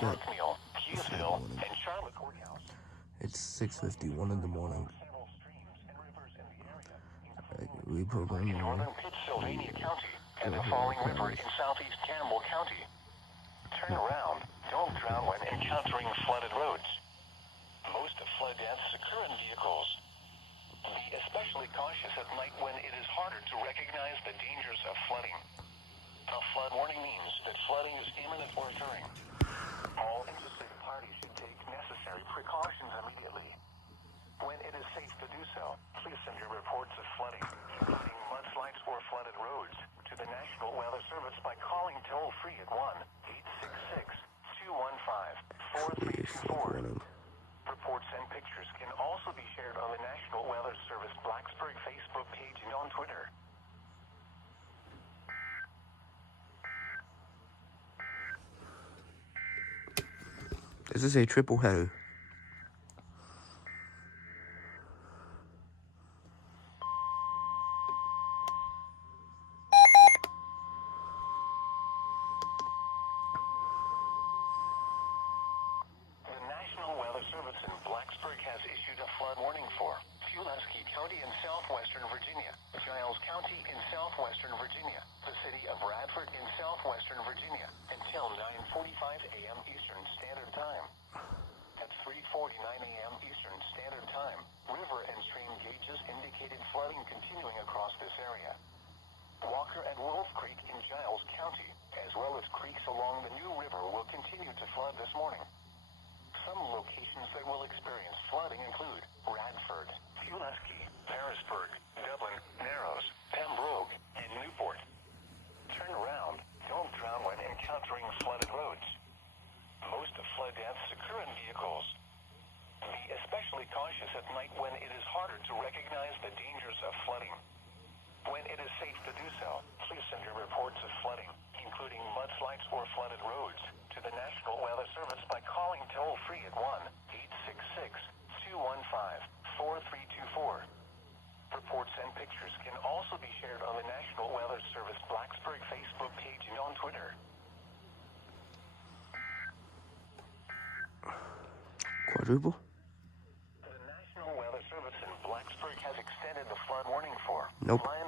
got and Charlotte Courthouse. It's 6:51 in the morning. Reprogramming. In northern Pittsylvania County and the Falling River in southeast Campbell County. Turn around. Don't drown when encountering flooded roads. Most flood deaths occur in vehicles. Be especially cautious at night when it is harder to recognize the dangers of flooding. A flood warning means that flooding is imminent or occurring. All interested parties should take necessary precautions immediately. When it is safe to do so, please send your reports of flooding, including mudslides or flooded roads, to the National Weather Service by calling toll-free at 1-866-215-4324. Reports and pictures can also be shared on the National Weather Service Blacksburg Facebook page and on Twitter. This is a triple header. The National Weather Service in Blacksburg has issued a flood warning for Pulaski County in southwestern Virginia, Giles County in southwestern Virginia, the city of Radford in southwestern Virginia, until 9:45 a.m. Eastern Standard Time. At 3:49 a.m. Eastern Standard Time, river and stream gauges indicated flooding continuing across this area. Walker and Wolf Creek in Giles County, as well as creeks along the New River, will continue to flood this morning. Some locations that will experience flooding include Radford, Pulaski, Harrisburg, Dublin, Narrows, Pembroke, and Newport. Turn around. Don't drown when encountering flooded roads. Most flood deaths occur in vehicles. Be especially cautious at night when it is harder to recognize the dangers of flooding. When it is safe to do so, please send your reports of flooding, including mudslides or flooded roads, to the National Weather Service by calling toll-free at 1-866-215-4324. Reports and pictures can also be shared on the National Weather Service Blacksburg Facebook page and on Twitter. Quadruple? The National Weather Service in Blacksburg has extended the flood warning for Nope. Lion